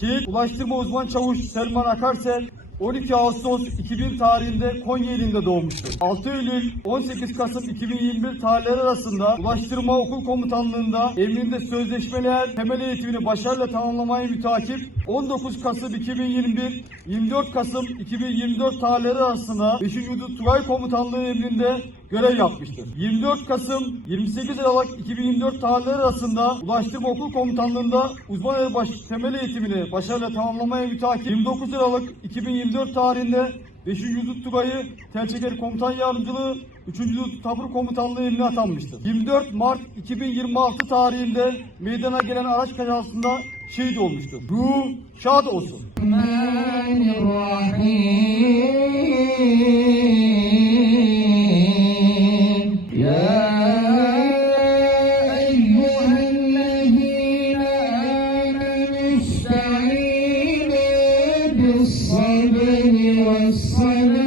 Şehit Ulaştırma Uzman Çavuş Selman Akarsel 12 Ağustos 2000 tarihinde Konya ilinde doğmuştur. 6 Eylül 18 Kasım 2021 tarihleri arasında Ulaştırma Okul Komutanlığı'nda emrinde sözleşmeler temel eğitimini başarıyla tamamlamaya mütakip 19 Kasım 2021 24 Kasım 2024 tarihleri arasında 5. Hudut Tugay Komutanlığı emrinde görev yapmıştır. 24 Kasım 28 Aralık 2024 tarihleri arasında Ulaştırma Okul Komutanlığı'nda uzman erbaş temel eğitimini başarıyla tamamlamaya mütakip 29 Aralık 2024 tarihinde 5. Hudut Tugayı Telçeker Komutan Yardımcılığı 3. Hudut Tabur Komutanlığı emrine atanmıştır. 24 Mart 2026 tarihinde meydana gelen araç kazasında şehit olmuştur. Ruhu şad olsun. بالصبر والصلاة